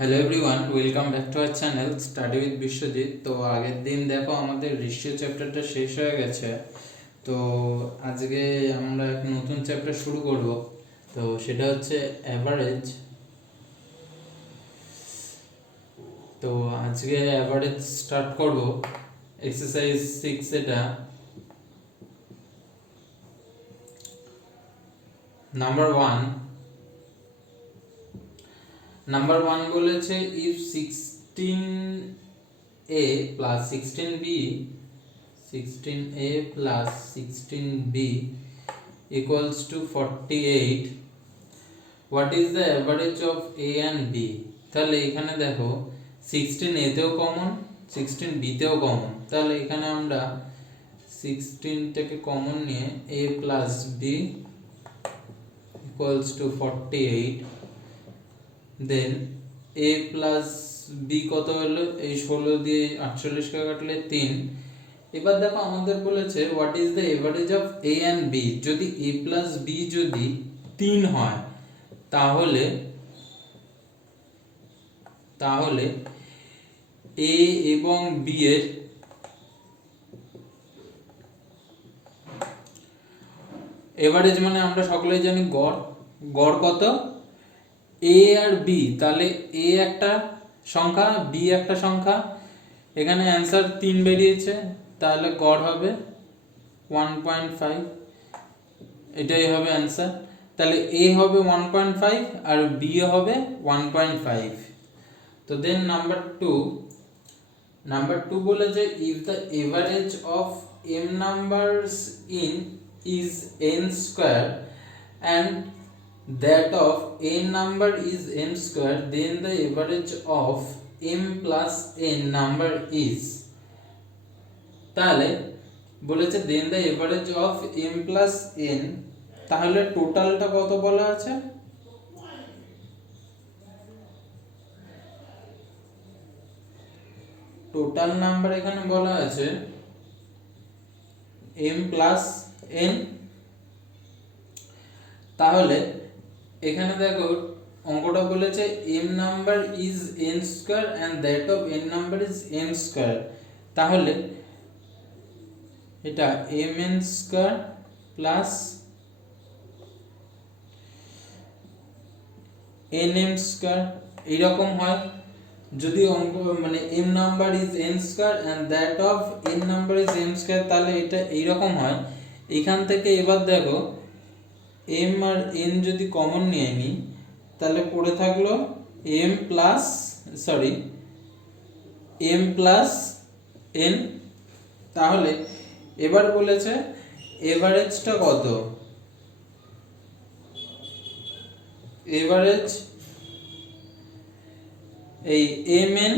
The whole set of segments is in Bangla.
Hello everyone, welcome back to our channel study with Biswajit. তো আগের দিন দেখো আমাদের রেশিও চ্যাপ্টারটা শেষ হয়ে গেছে। তো আজকে আমরা এক নতুন চ্যাপ্টার শুরু করব। তো সেটা হচ্ছে অ্যাভারেজ। তো আজকে অ্যাভারেজ স্টার্ট করব। এক্সারসাইজ 6 এটা নাম্বার ওয়ান বলেছে if 16a plus 16b equals to 48, what is the average of a and b? তাহলে এখানে দেখো 16a তেও কমন, 16b তেও কমন। তাহলে এখানে আমরা 16টাকে কমন নিয়ে a plus b equals to 48, then a plus B কত হলো, এই 16 দিয়ে 48 কে কাটলে 3। এবার দেখো আমাদের বলেছে what is the average of A and B. যদি a প্লাস বি যদি 3 হয় তাহলে a এবং b এর এভারেজ মানে আমরা সকলেই জানি গড় কত, a আর b। তাহলে a একটা সংখ্যা, b একটা সংখ্যা। এখানে অ্যান্সার 3 বেরিয়েছে, তাহলে গড় হবে 1.5। এটাই হবে অ্যান্সার। তাহলে a হবে 1.5 আর b হবে 1.5। তো দেন নাম্বার 2 বলেছে if the average of m numbers in is n square and that of a number is m square, then the average of m plus n number is। তাহলে বলেছে then the average of m plus n, তাহলে টোটালটা কত বলা আছে? টোটাল নাম্বার এখানে বলা আছে m plus n। তাহলে এখানে দেখো অঙ্কটা বলেছে m number is n square and that of n number is n square. তাহলে এটা mn square plus nm square এইরকম হয়। যদি অঙ্ক মানে m number is n square and that of n number is m square, তাহলে এটা এইরকম হয়। এখান থেকে এবার দেখো m আর n যদি কমন নিয়ে নিই তাহলে পড়ে থাকলো m প্লাস n। তাহলে এবার বলেছে এভারেজটা কত, এভারেজ এই mn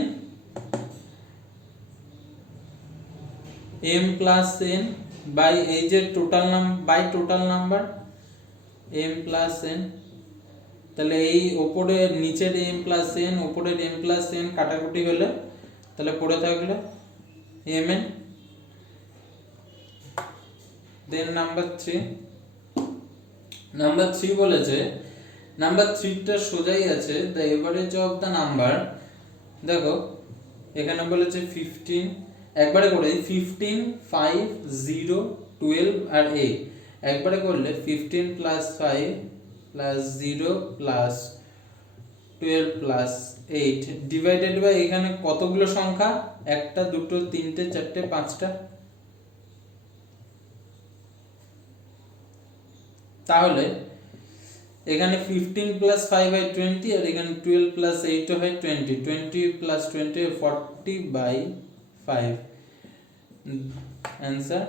m plus n by এই যে total number m plus n। তাহলে এই উপরের নিচের m প্লাস n উপরের m প্লাস n কাটাকুটি হলে তাহলে পড়ে থাকলো mn। দেন নাম্বার 3 বলেছে, নাম্বার 3টা সোজাই আছে the average of the number. দেখো এখানে বলেছে 15, একবারে করে 15 5 0 12 আর 8 একবারে করলে 15 plus 5 plus 0 plus 12 plus 8 divided by এখানে কতগুলো সংখ্যা, একটা দুটো তিনটে চারটে পাঁচটা। তাহলে এখানে 15 প্লাস 5 হয় 20 আর এখানে 12 প্লাস 8 হয় 20, 20 plus 20 40 by 5, answer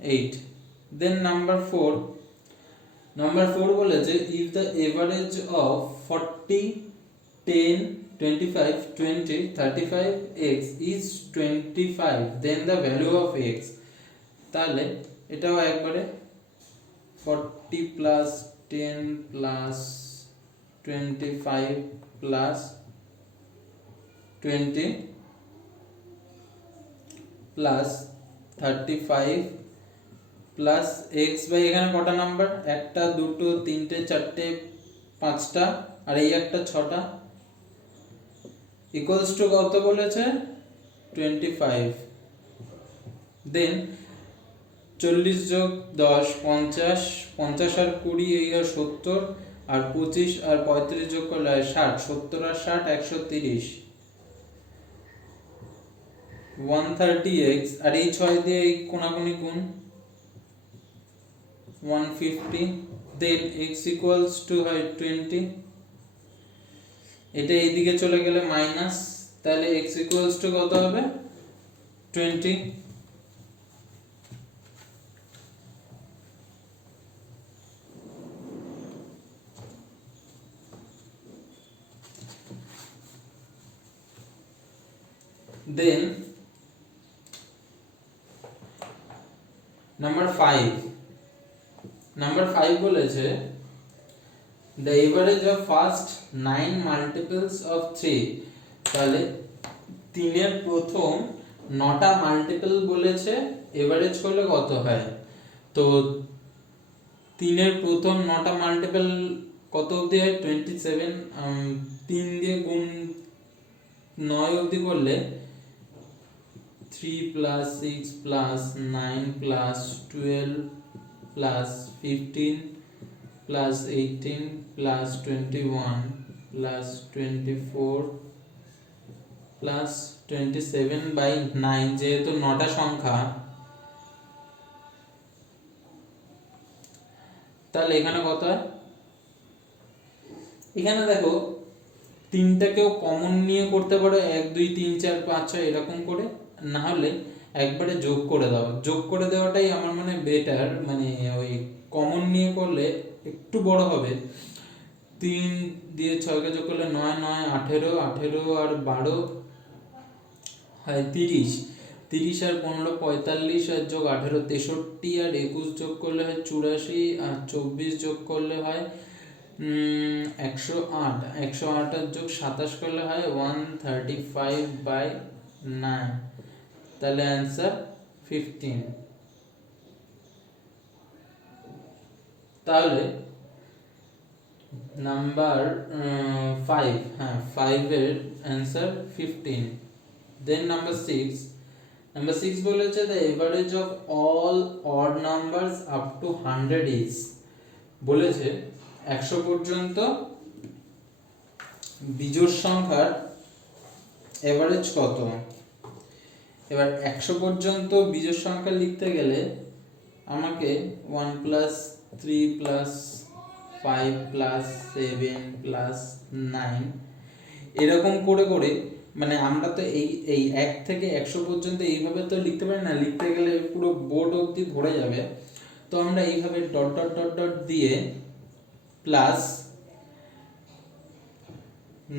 8। Then number 4 বলেছে if the average of 40 10 25 20 35 x is 25, then the value of x। তাহলে এটাও একবারে 40 plus 10 plus 25 plus 20 plus 35 plus x by এখানে কটা নাম্বার, একটা দুটো তিনটে চারটে পাঁচটা আর এই একটা ছটা, ইকুয়ালস টু কত বলেছে 25। দেন 40 যোগ 10 50, 50 আর 20 এই আর 70, আর 25 আর 35 যোগ করলে হয় 60, 70 আর 60 130, 130x, আর এই 6 দিয়ে এই কোণাকুণি গুণ 150। দেন x ইকুয়ালস টু হয় 20, এটা এইদিকে চলে গেলে মাইনাস, তাহলে x ইকুয়ালস টু কত হবে 20। দেন নাম্বার 5 বলেছে the average of first 9 multiples of 3, তাহলে 3 এর প্রথম 9টা মাল্টিপল বলেছে এভারেজ করলে কত হয়। তো 3 এর প্রথম 9টা মাল্টিপল কত অবধি হয় 27, 3 দিয়ে গুণ 9 অবধি করলে 3 plus 6 plus 9 plus 12 plus 15 plus 18 plus 21 plus 24 plus 27 by 9, যেহেতু 9টা সংখ্যা, তাহলে এখানে কত হয়, এখানে দেখো তিনটাকেও কমন নিয়ে করতে পারো 1 2 3 4 5 6 এরকম করে, না হলে একবারে যোগ করে দাও। যোগ করে দেওয়াটাই আমার মনে বেটার, মানে ওই কমন নিয়ে করলে একটু বড় হবে। 3 দিয়ে 6 কে যোগ করলে 9 9 18, 18 আর 12 হয় 30, 30 আর 15 45, আর যোগ 18 63, আর 21 যোগ করলে হয় 84, আর 24 যোগ করলে হয় 108, 108 আর যোগ 27 করলে হয় 135/9, তাহলে অ্যান্সার 15। তাহলে নাম্বার 5, হ্যাঁ 5 এর অ্যান্সার 15। দেন নাম্বার 6 বলেছে the average of all odd numbers up to 100 is, বলেছে 100 পর্যন্ত বিজোড় সংখ্যার এভারেজ কত। এবার 100 পর্যন্ত বিজোড় সংখ্যা লিখতে গেলে আমাকে 1 plus 3 plus 5 plus 7 plus 9 এরকম করে করে, মানে আমরা তো এই 1 থেকে 100 পর্যন্ত এইভাবে তো লিখতে পারি না, লিখতে গেলে পুরো বোর্ড অবধি ভরে যাবে। তো আমরা এইভাবে ডট ডট ডট ডট দিয়ে প্লাস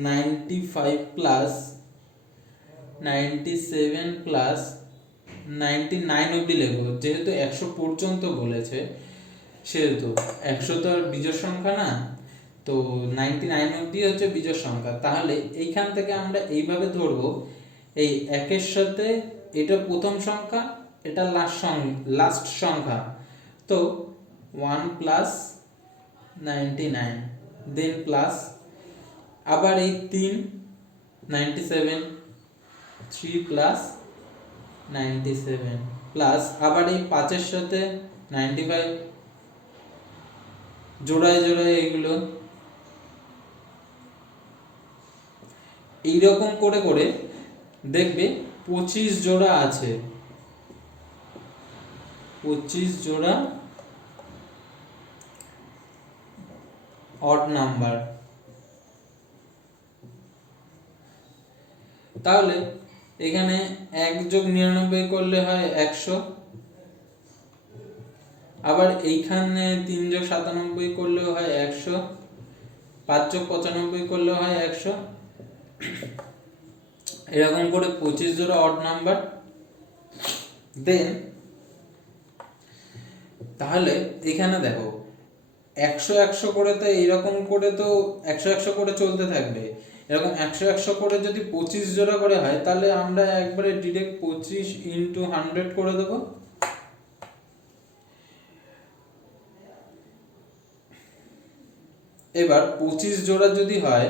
95 প্লাস 97 প্লাস 99 অবধি লিখবো, যেহেতু 100 পর্যন্ত বলেছে, সেহেতু 100 তো আর বিজোড় সংখ্যা না, তো 99 অবধি হচ্ছে বিজোড় সংখ্যা। তাহলে এইখান থেকে আমরা এইভাবে ধরবো, এই একের সাথে এটা প্রথম সংখ্যা, এটা লাস্ট সংখ্যা, তো 1 প্লাস 99, দেন প্লাস আবার এই 3 97, 3 প্লাস 97 প্লাস আবার এই 5 এর সাথে 95, জোড়ায় জোড়ায় এগুলো এইরকম করে করে দেখবে 25 জোড়া আছে, 25 জোড়া অড নাম্বার। তাহলে এখানে 1 যোগ 99 করলে হয় 100, আবার এইখানে 3 যোগ 97 করলেও হয় 100, 5 যোগ 95 করলেও হয় 100, এরকম করে 25 জোড়া অড নাম্বার। দেন তাহলে এখানে দেখো 100 100 করে, তো এইরকম করে তো 100 100 করে চলতে থাকবে, এরকম 100 100 করে যদি 25 জোড়া করে হয়, তাহলে আমরা একবারে ডিরেক্ট 25 ইন্টু 100 করে দেবো। এবার 25 জোড়া যদি হয়,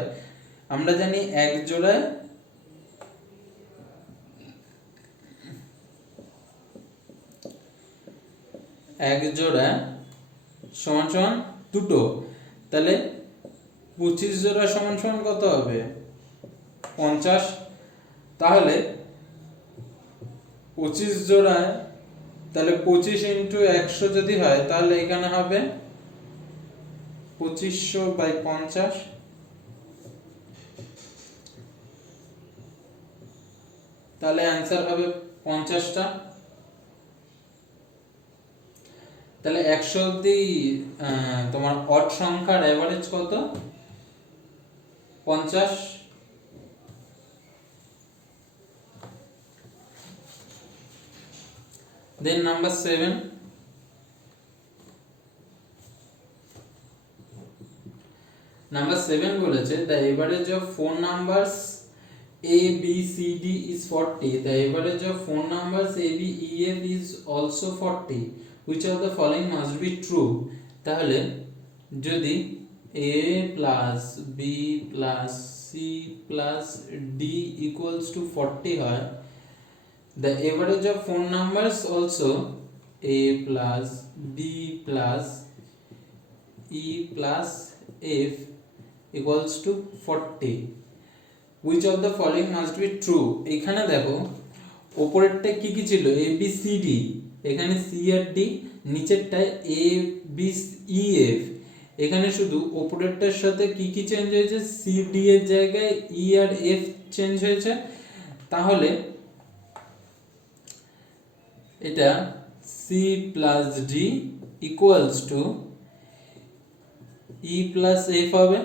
আমরা জানি 1 জোড়ায় এক জোড়া সমান সমান দুটো, তাহলে 25 জোড়া সমান সমান কত হবে 50। তাহলে 25 জোড়ায় তাহলে 25 ইন্টু 100 যদি হয় তাহলে এখানে হবে 2500/50, তাহলে অ্যান্সার হবে 50টা। তাহলে 100 অব্দি তোমার অড সংখ্যার এভারেজ কত 50। দেন নাম্বার 7, নাম্বার 7 বলেছে the average of phone numbers A B C D is 40, the average of phone numbers A B E F is also 40, which of the following must be true। তাহলে যদি A plus B plus C plus D equals to 40 হয়, the average of phone numbers also A plus B plus E plus F equals to 40, which of the following must be true। এখানে দেখো উপরেরটা কি কি ছিল A B C D, এখানে C R D, নিচেরটায় A B E F, এখানে শুধু উপরেরটার সাথে কি কি চেঞ্জ হয়েছে C D এর জায়গায় E আর F চেঞ্জ হয়েছে। তাহলে এটা C plus D equals to E plus F হবে।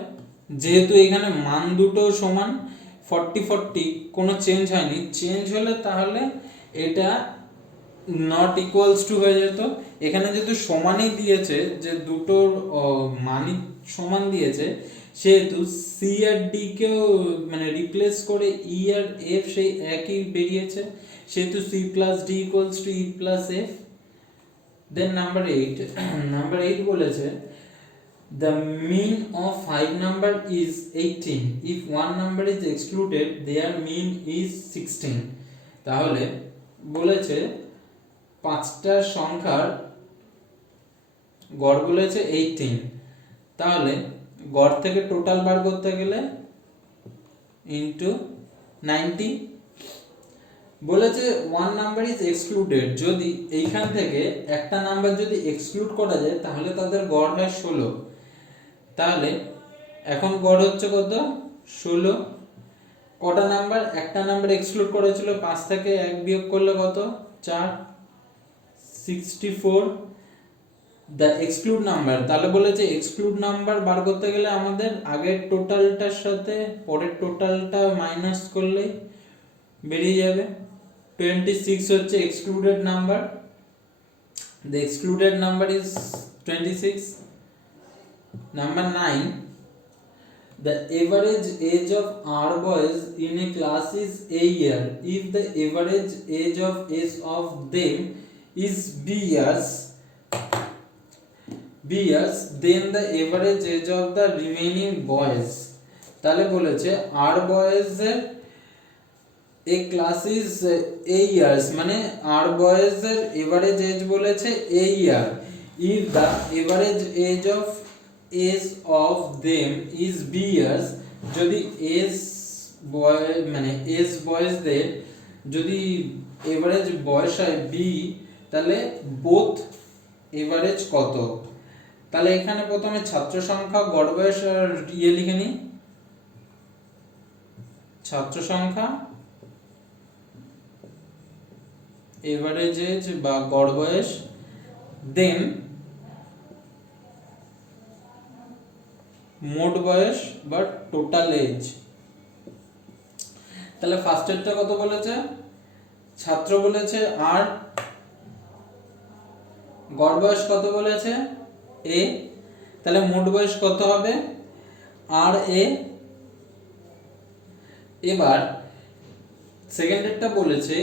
যেহেতু এখানে মান দুটো সমান 40 40 কোনো চেঞ্জ হয়নি, চেঞ্জ হলে তাহলে এটা নট ইকুয়ালস টু হয়ে যেত। এখানে যেহেতু সমানই দিয়েছে, যে দুটোর মানই সমান দিয়েছে, সেহেতু সি আর ডি কেও মানে রিপ্লেস করে ই আর এফ সেই একই বেরিয়েছে, সেহেতু C plus D equals to E plus F. Then number 8, number 8 বলেছে the mean of 5 number is 18, if one number is excluded their mean is 16। তাহলে বলেছে পাঁচটা সংখ্যার গড় বলেছে 18, তাহলে গড় থেকে টোটাল বার করতে গেলে ইনটু 90। বলেছে ওয়ান নাম্বার ইজ এক্সক্লুডেড, যদি এইখান থেকে একটা নাম্বার যদি এক্সক্লুড করা যায় তাহলে তাদের গড় হয় 16। তাহলে এখন গড় হচ্ছে কত 16। কটা নাম্বার, একটা নাম্বার এক্সক্লুড করেছিল, 5 থেকে 1 বিয়োগ করলে কত 4, 64 দ্য এক্সক্লুড নাম্বার। তাহলে বলেছে এক্সক্লুড নাম্বার বার করতে গেলে আমাদের আগের টোটালটার সাথে পরের টোটালটা মাইনাস করলে বেরিয়ে যাবে। 26 হচ্ছে excluded number, the excluded number is 26। Number 9, the average age of R boys in a class is a year. If the average age of each of them is B years, then the average age of the remaining boys। তাহলে বলেছে R boys এর a class is a years, মানে R boys এর average age বলেছে a year। If the average age of them is B years, যদি বয়েজদের যদি এভারেজ বয়স হয় B, তাহলে বোথ এভারেজ কত। তাহলে এখানে প্রথমে ছাত্র সংখ্যা গড় বয়স আর লিখে নিই, ছাত্র সংখ্যা এভারেজ এজ বা গড় বয়স, দেন মোট বয়স বা টোটাল এজ। তাহলে ফার্স্টেরটা কত বলেছে, ছাত্র বলেছে আর, গড় বয়স কত বলেছে এ, তাহলে মোট বয়স কত হবে আর এ। এবার সেকেন্ডেরটা বলেছে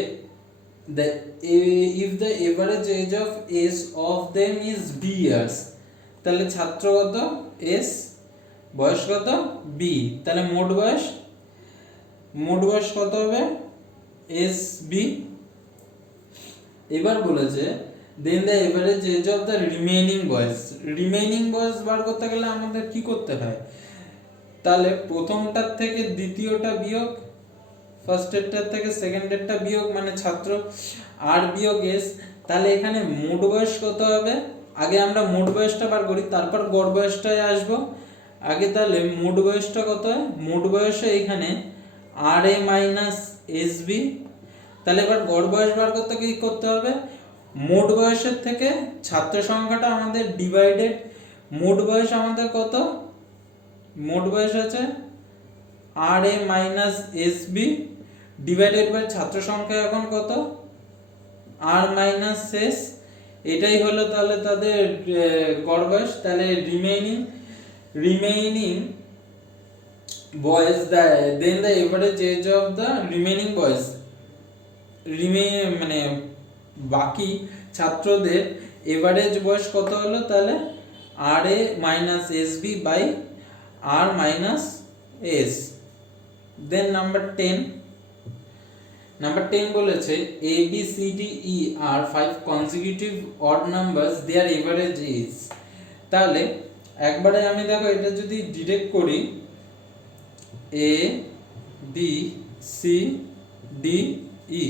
if the average age of each of them is B years, তাহলে ছাত্র কত S, বয়স কত B, তাহলে মোট বয়স কত হবে SB। এবার বলেছে then the average age of the remaining boys. Remaining boys বার করতে গেলে আমাদের কি করতে হয়, তাহলে প্রথমটার থেকে দ্বিতীয়টা বিয়োগ, ফার্স্টেরটার থেকে সেকেন্ডেরটা বিয়োগ, মানে ছাত্র আর বিয়োগ এস। তাহলে এখানে মোট বয়স কত হবে, আগে আমরা মোট বয়সটা বার করি, তারপর গড় বয়সটায় আসবো। আগে তাহলে মোট বয়সটা কত হয়, মোট বয়সে এখানে আর এ মাইনাস এস বি। তাহলে এবার গড় বয়স বার করতে কি করতে হবে, মোট বয়সের থেকে ছাত্র সংখ্যাটা আমাদের ডিভাইডেড, মোট বয়স আমাদের কত, মোট বয়স আছে R A minus S B divided by ছাত্র সংখ্যা এখন কত আর মাইনাস এস, এটাই হলো তাহলে তাদের গড় বয়স। তাহলে remaining boys then the average age of the remaining boys, মানে বাকি ছাত্রদের এভারেজ বয়স কত হলো, তাহলে R A minus S B by R minus S. Then number 10 বলেছে A B C D E are 5 consecutive odd numbers, their average is. তাহলে একবারে আমি দেখো এটা যদি ডিরেক্ট করি, A B C D E,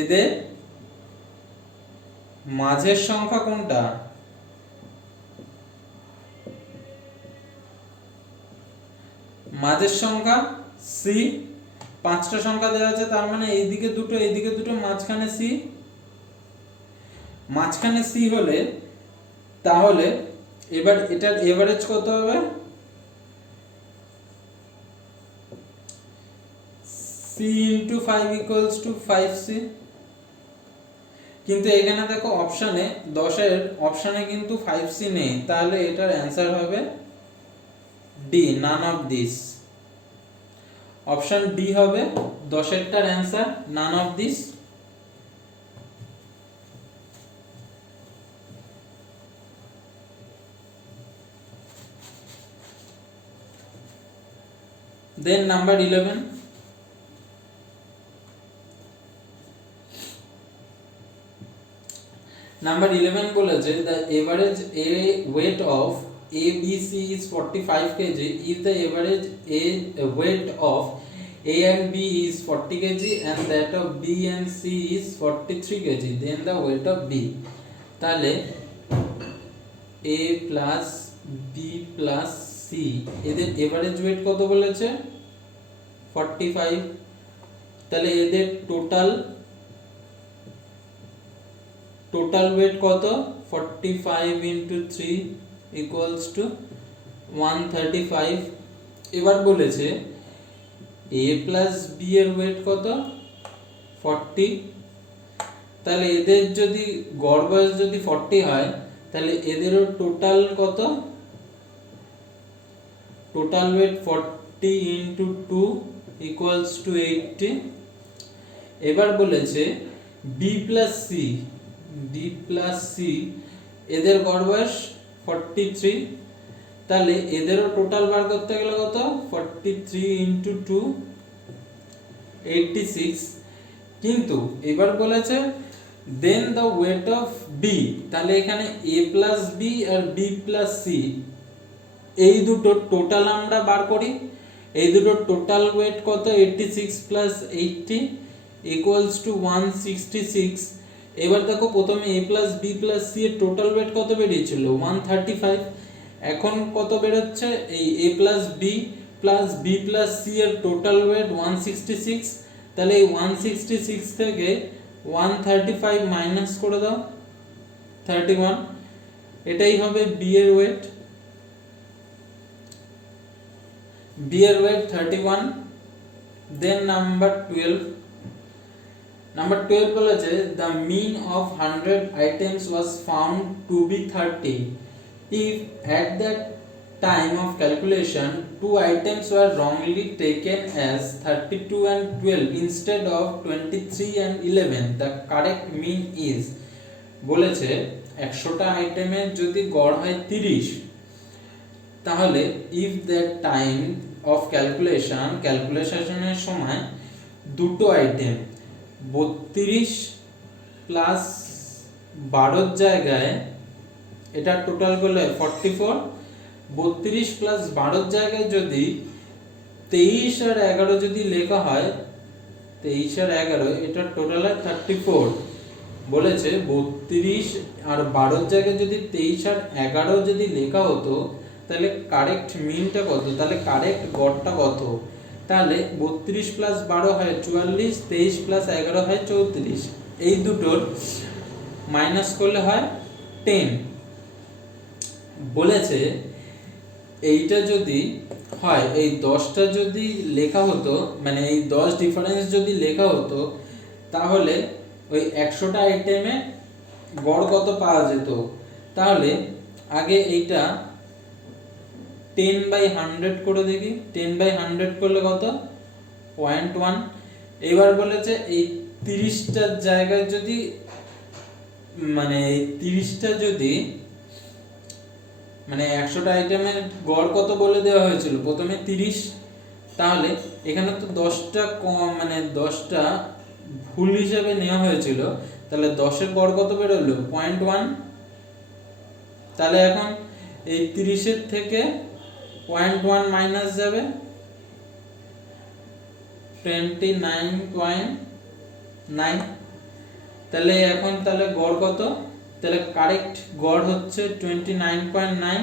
এদের মাঝের সংখ্যা কোনটা, মাঝের সংখ্যা সি, পাঁচটা সংখ্যা দেওয়া আছে, তার মানে এইদিকে দুটো এইদিকে দুটো, মাঝখানে সি। মাঝখানে সি হলে তাহলে এবার এটার এভারেজ কত হবে, C into 5 equals to 5c। কিন্তু এখানে দেখো অপশানে 10-এর অপশানে কিন্তু 5c নেই, তাহলে এটার অ্যান্সার হবে D, none of this. Option D হবে 10-এরটার answer, none of this. Then number 11, number 11 বলেছে the average a weight of a b c is 45 kg if the average weight of a and b is 40 kg and that of b and c is 43 kg, then the weight of b। তাহলে a plus b plus c এদের এভারেজ ওয়েট কত বলেছে 45, তাহলে এদের টোটাল ওয়েট কত 45 into 3 equals to 135। এবার বলেছে a plus b এর ওয়েট কত 40, তাহলে এদের যদি গড় বয়স যদি 40 হয় তাহলে এদেরও টোটাল কত, total wait 40 into 2 equals to 80। এবার বলেছে b plus c এদের গড় বয়স 43, তাহলে এদেরও টোটাল বার করতে গেলে কত 43 into 2 86। কিন্তু এবার বলেছে then the weight of B, তাহলে এখানে a plus b R b plus c এই দুটো টোটাল আমরা বার করি, এই দুটো টোটাল ওয়েট কত 86 plus 80 equals to 166। এবার দেখো প্রথমে a plus b plus c এর টোটাল ওয়েট কত বেরিয়েছিল 135, এখন কত বেরোচ্ছে এই a plus b plus b plus c এর টোটাল ওয়েট 166, তাহলে এই 166 থেকে 135 মাইনাস করে দাও 31, এটাই হবে b এর ওয়েট, b এর ওয়েট 31। দেন নাম্বার 12 বলেছে the mean of 100 items was found to be 30 if at that time of calculation 2 items were wrongly taken as 32 and 12 instead of 23 and 11, the correct mean is। বলেছে 100টা আইটেমের যদি গড় হয় 30, তাহলে if that time of ক্যালকুলেশনের সময় দুটো আইটেম 32 প্লাস 12 জায়গায় এটা টোটাল করলে 44, 32 প্লাস 12 জায়গায় যদি 23 আর 11 যদি লেখা হয়, 23 আর 11 এটা টোটাল হয় 34। বলেছে 32 আর 12 জায়গায় যদি 23 আর 11 যদি লেখা হতো তাহলে কারেক্ট মিনটা কত, তাহলে কারেক্ট গড়টা কত? তাহলে 32 প্লাস 12 হয় 44, 23 প্লাস 11 হয় 34, এই দুটোর মাইনাস করলে হয় 10। বলেছে এইটা যদি হয়, এই 10টা যদি লেখা হতো, মানে এই 10 ডিফারেন্স যদি লেখা হতো, তাহলে ওই 100টা আইটেমে গড় কত পাওয়া যেত। তাহলে আগে এইটা 10/100 করে দেখি, 10/100 করলে কত? 0.1। এবার বলেছে এই 30টার জায়গায় যদি, মানে এই 30টা যদি, মানে 100টা আইটেমের গড় কত বলে দেওয়া হয়েছিল প্রথমে 30, তাহলে এখানে তো 10টা কম, মানে 10টা ভুল হিসাবে নেওয়া হয়েছিল, তাহলে 10-এর গড় কত বেরোলো? 0.1। তাহলে এখন এই 30-এর থেকে 0.1 মাইনাস যাবে, 29.9। তাহলে এখন তাহলে গড় কত? তাহলে কারেক্ট গড় হচ্ছে 29.9।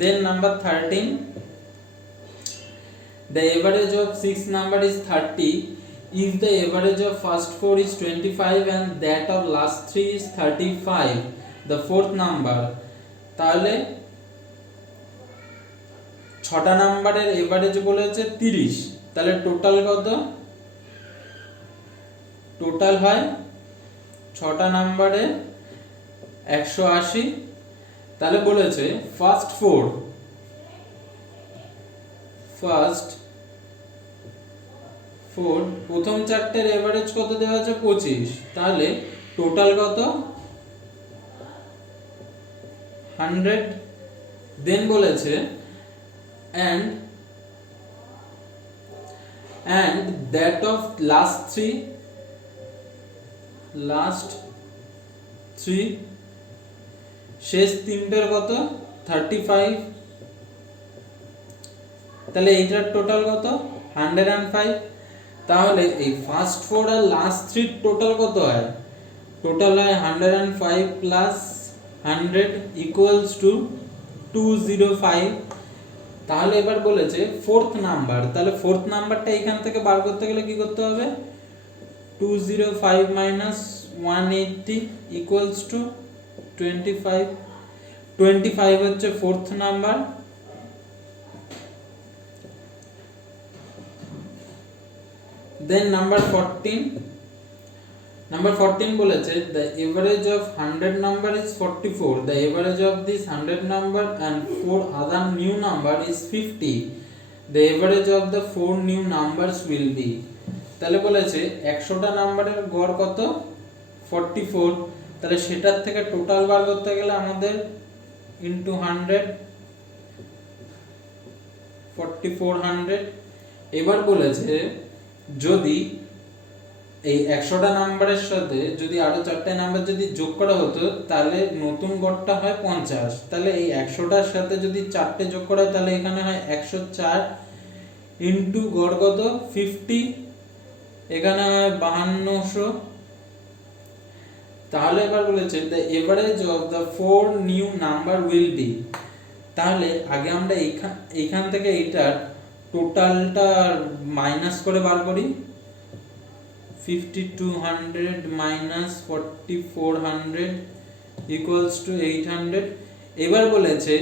দেন number 13, the average of 6 number is 30 if the average of first 4 is 25 and that of last 3 is 35, the fourth number। তাহলে 6টা নাম্বারের এভারেজ বলেছে 30, তাহলে টোটাল কত? টোটাল হয় 6টা নাম্বারে 180। তাহলে বলেছে ফার্স্ট 4 প্রথম চারটের এভারেজ কত দেওয়া আছে? 25, তাহলে টোটাল কত? 100। দেন বলেছে and that of last 3 শেষ তিনটের কত? 35, তাহলে এইটার টোটাল কত? 105। তাহলে এই ফার্স্ট 4 আর লাস্ট 3 টোটাল কত হয়? টোটাল হয় 105 প্লাস 100 ইকুয়ালস টু 205। তাহলে এবার বলেছে ফোর্থ নাম্বার, তাহলে ফোর্থ নাম্বারটা এখান থেকে বার করতে গেলে কি করতে হবে? 205 মাইনাস 180 ইকুয়ালস টু 25। 25 হচ্ছে ফোর্থ নাম্বার। দেন নাম্বার 14 বলেছে the average of 100 number is 44, the average of this 100 number and 4 other new number is 50, the average of the 4 new numbers will be। তাহলে বলেছে 100টা নাম্বারের গড় কত? 44, তাহলে সেটার থেকে টোটাল বার করতে গেলে আমাদের ইনটু 100, 4400। এবার বলেছে যদি এই 100টা নাম্বারের সাথে যদি আরো 4টে নাম্বার যদি যোগ করা হতো তাহলে নতুন গড়টা হয় 50। তাহলে এই 100টার সাথে যদি 4টে যোগ করা হয় তাহলে এখানে হয় 104 ইনটু গড় কত? 50, এখানে হয় 5200। তাহলে এবার বলেছে the average of the 4 new number will be। তাহলে আগে আমরা এইখান থেকে এইটার টোটালটা মাইনাস করে বার করি, 5200 minus 4400 equals to 800। এবার বলেছে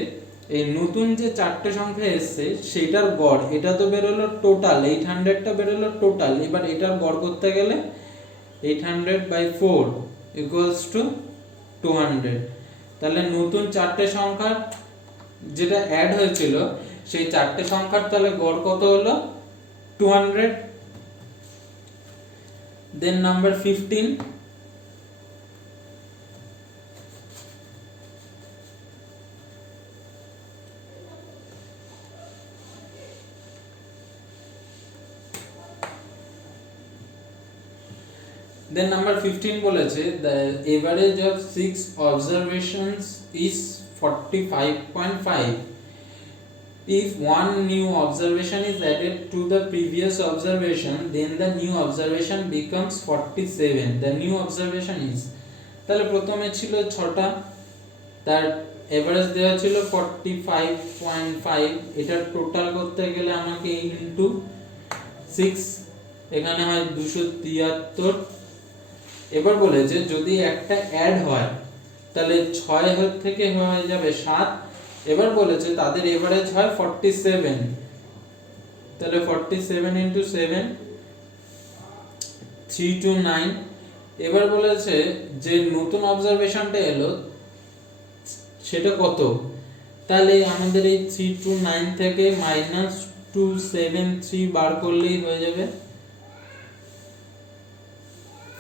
এই নতুন যে চারটে সংখ্যা এসেছে সেটার গড়, এটা তো বেরোলো টোটাল, 800টা বেরোলো টোটাল, এবার এটার গড় করতে গেলে 800/4 equals to 200। তাহলে নতুন চারটে সংখ্যার যেটা অ্যাড হয়েছিল সেই চারটে সংখ্যার তাহলে গড় কত হলো? 200। Then number 15, দেন নাম্বার 15 বলেছে the average of 6 observations is 45.5. If one new observation is added to the previous observation, then the new observation becomes 47. The new observation is, তাহলে প্রথমে ছিল 6টা, তার এভারেজ দেওয়া ছিল 45.5, এটা টোটাল করতে গেলে আমাকে ইনটু 6, এখানে হয় 273। এবার বলেছে যদি একটা অ্যাড হয় তাহলে 6 থেকে হয়ে যাবে 7। এবার বলেছে তাদের এভারেজ হয় 47, তাহলে 47 ইনটু 7 329। এবার বলেছে যে নতুন অবজারভেশনটা এলো সেটা কত, তাহলে আমাদের এই 329 থেকে -273 বার করলেই হয়ে যাবে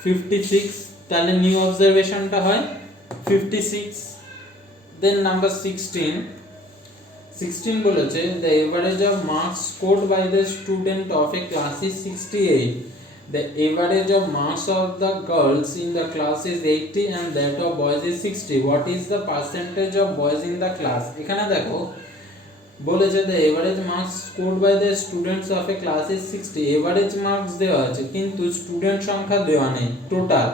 56, তাহলে নিউ অবজারভেশনটা হয় 56। দেন নাম্বার 16 বলেছে the average of marks scored by the student of a class is 68. The average of marks of the girls in the class is 80 and that of boys is 60. What is the percentage of boys in the class? এখানে দেখো বলেছে the average marks scored by the students of a class is 60. average marks দেওয়া আছে কিন্তু স্টুডেন্ট সংখ্যা দেওয়া নেই টোটাল,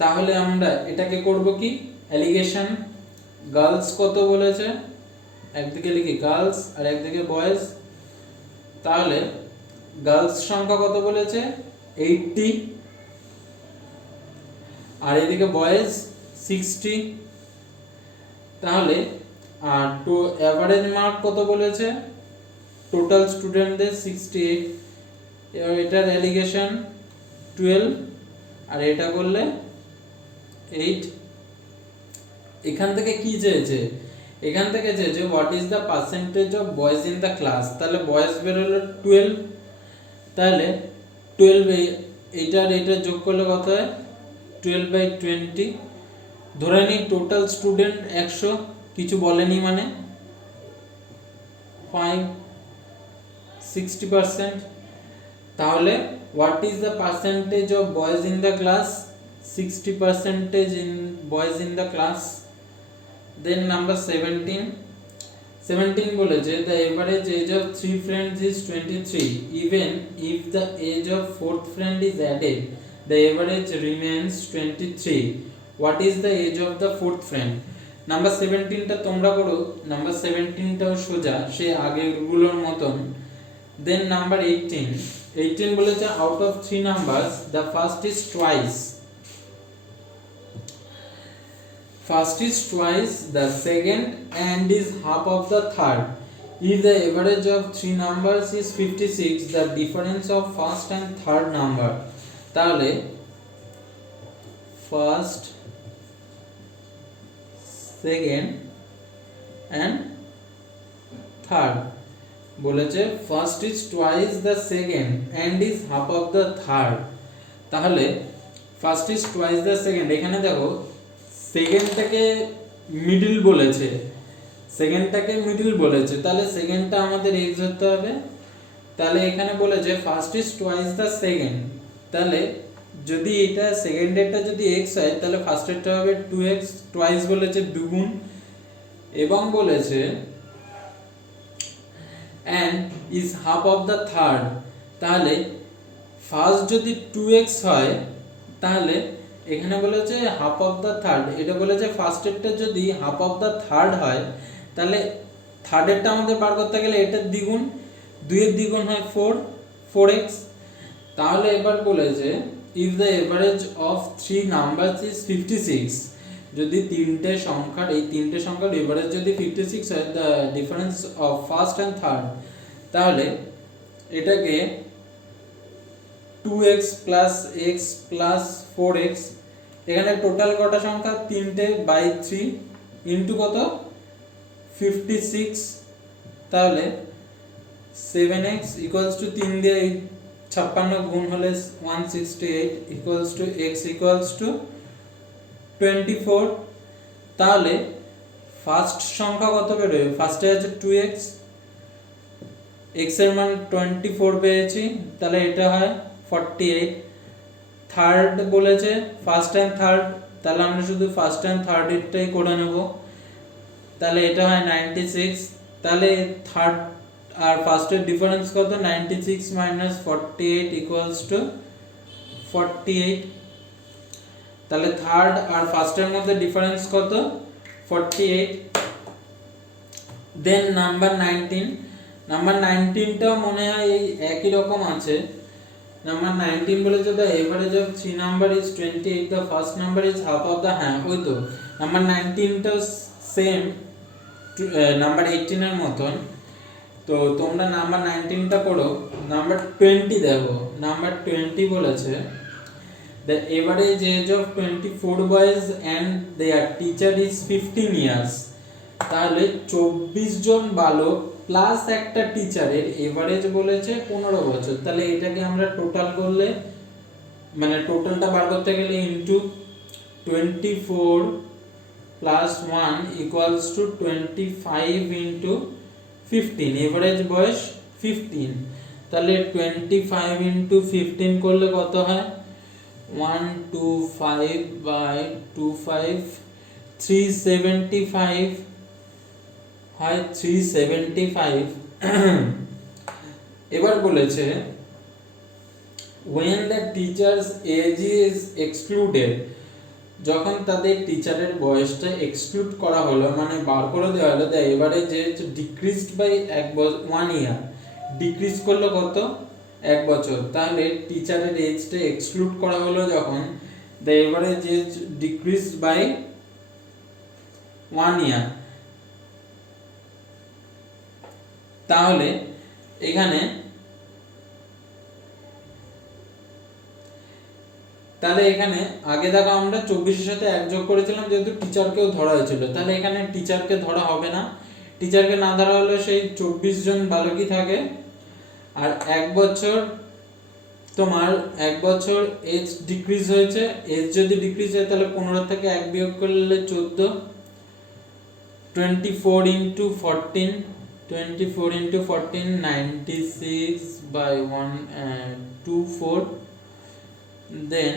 তাহলে আমরা এটাকে করব কি অ্যালিগেশন। গার্লস কত বলেছে, একদিকে লিখি গার্লস আর একদিকে বয়েজ, তাহলে গার্লস সংখ্যা কত বলেছে 80 আর এদিকে বয়েজ 60, তাহলে আর তো এভারেজ মার্ক কত বলেছে টোটাল স্টুডেন্টদের 68। এবার এটার অ্যালিগেশন 12 আর এটা করলে 8। এখান থেকে কি চেয়েছে, এখান থেকে চেয়েছে what is the percentage of boys in the class, তাহলে বয়েজ বের হলো 12, তাহলে 12 এইটার এটা যোগ করলে কত হয় 12/20। ধরে নিই টোটাল স্টুডেন্ট 100, কিছু বলেনি মানে 60%, তাহলে what is the percentage of boys in the class, 60% in boys in the class. Then number 17 বলেছে the average age of 3 friends is 23. Even if the age of 4th friend is added, the average remains 23. What is the age of the 4th friend? Number 17টা তোমরা করো, নাম্বার 17টাও সোজা সে আগেরগুলোর মতন। দেন নাম্বার 18 বলেছে out of 3 numbers the first is twice, the second and is half of the third. If the average of 3 numbers is 56, the difference of first and third number, তাহলে first, second and third বলেছে first is twice the second and is half of the third, তাহলে first is twice the second, এখানে দেখো সেকেন্ডটাকে মিডল বলেছে, তাহলে সেকেন্ডটা আমাদের x ধরতে হবে, তাহলে এখানে বলেছে first is twice the second, তাহলে যদি এটা সেকেন্ডেরটা যদি x হয় তাহলে ফার্স্টেরটা হবে 2x, টুয়াইস বলেছে দুগুণ, এবং বলেছে and is half of the third, তাহলে ফার্স্ট যদি 2x হয় তাহলে এখানে বলেছে হাফ অফ দ্য থার্ড, এটা বলেছে ফার্স্টেরটা যদি হাফ অফ দ্য থার্ড হয় তাহলে থার্ডেরটা আমাদের বার করতে গেলে এটার দ্বিগুণ, 2 এর দ্বিগুণ হয় 4x। তাহলে এবার বলেছে if the average of 3 numbers is 56, যদি এই তিনটে সংখ্যার এভারেজ যদি 56 হয় the difference of first and third, তাহলে এটাকে 2x plus x plus 4x, এখানে টোটাল কটা সংখ্যা 3/3 ইনটু কত 56, তাহলে 7x equals to 3 দিয়ে 56 গুণ হলে 168 equals to x equals to 24, তাহলে ফার্স্ট সংখ্যা কত বেরোবে, ফার্স্টে আছে 2x, x এর মান 24 পেয়েছি, তাহলে এটা হয় 48, থার্ড বলেছে, ফার্স্ট অ্যান্ড থার্ড, তাহলে আমরা শুধু ফার্স্ট অ্যান্ড থার্ড এরটাই করে নেব। তাহলে এটা হয় 96, তাহলে থার্ড আর ফার্স্টের ডিফারেন্স কত? 96 মাইনাস 48 ইকুয়ালস টু 48। তাহলে থার্ড আর ফার্স্টের মধ্যে ডিফারেন্স কত? 48। দেন নাম্বার 19, নাম্বার 19টাও মনে হয় এই একই রকম আছে। নাম্বার 19 বলেছে the average of 3 number is 28, the first number is half of the, হ্যাঁ ওই তো নাম্বার 19টাও সেম নাম্বার 18 এর মতন। তো তোমরা নাম্বার 19টা করো। নাম্বার 20 দেখো, নাম্বার 20 বলেছে the average age of 24 boys and their teacher is 15 years। তাহলে 24 জন বালক প্লাস একটা টিচারের এভারেজ বলেছে 15 বছর। তাহলে এটাকে আমরা টোটাল করলে, মানে টোটালটা বার করতে গেলে into 24 plus 1 equals to 25 into 15, average বয়স 15। তাহলে 25 ইনটু 15 করলে কত হয়? 125 বাই 25, 375 হয় 375। এবার বলেছে when the teacher's age is excluded, যখন তাদের টিচারের বয়সটা এক্সক্লুড করা হলো, মানে বার করে দেওয়া হলো, the average age decreased by 1 year, decrease করলো কত? 1 বছর। তাহলে টিচারের এজটা এক্সক্লুড করা হলো যখন, the average age decreased by 1 year। তাহলে এখানে আগে দেখো আমরা 24 এর সাথে 1 যোগ করেছিলাম যেহেতু টিচারকেও ধরা হয়েছিল। তাহলে এখানে টিচারকে ধরা হবে না, টিচারকে না ধরা হলে সেই 24 জন বালকই থাকে। আর 1 বছর, তোমার 1 বছর এজ ডিক্রিজ হয়েছে, এজ যদি ডিক্রিজ হয় তাহলে 15 থেকে 1 বিয়োগ করলে 14, 24 ইনটু 14, 24 into 14, 96 by 124, then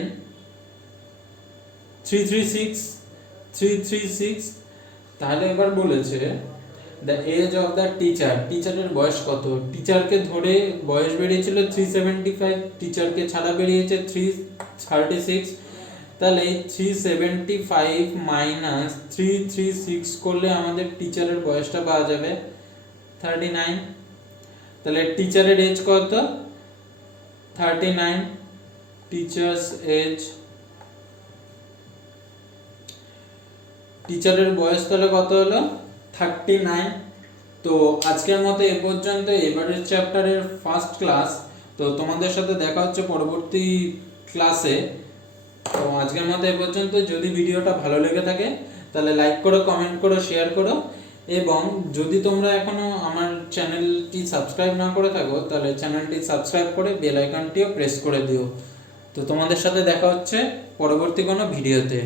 336। তাহলে এবার বলেছে the age of the teacher, টিচারের বয়স কত? টিচারকে ধরে বয়স বেরিয়েছিল 375, টিচারকে ছাড়া বেরিয়েছে 336। তাহলে 375 মাইনাস 336 করলে আমাদের টিচারের বয়সটা পাওয়া যাবে 39। তাহলে টিচারের এজ কত? 39, টিচার্স এজ, টিচারের বয়স তাহলে কত হলো? 39। তো আজকের মতো এ পর্যন্ত, এবারের চ্যাপ্টারের ফার্স্ট ক্লাস। তো তোমাদের সাথে দেখা হচ্ছে পরবর্তী ক্লাসে। তো আজকের মতো এ পর্যন্ত। যদি ভিডিওটা ভালো লেগে থাকে তাহলে লাইক করো, কমেন্ট করো, শেয়ার করো, এবং যদি তোমরা এখনো আমার চ্যানেলটি সাবস্ক্রাইব না করে থাকো তাহলে চ্যানেলটি সাবস্ক্রাইব করে বেল আইকনটিও প্রেস করে দিও। তো তোমাদের সাথে দেখা হচ্ছে পরবর্তী কোনো ভিডিওতে।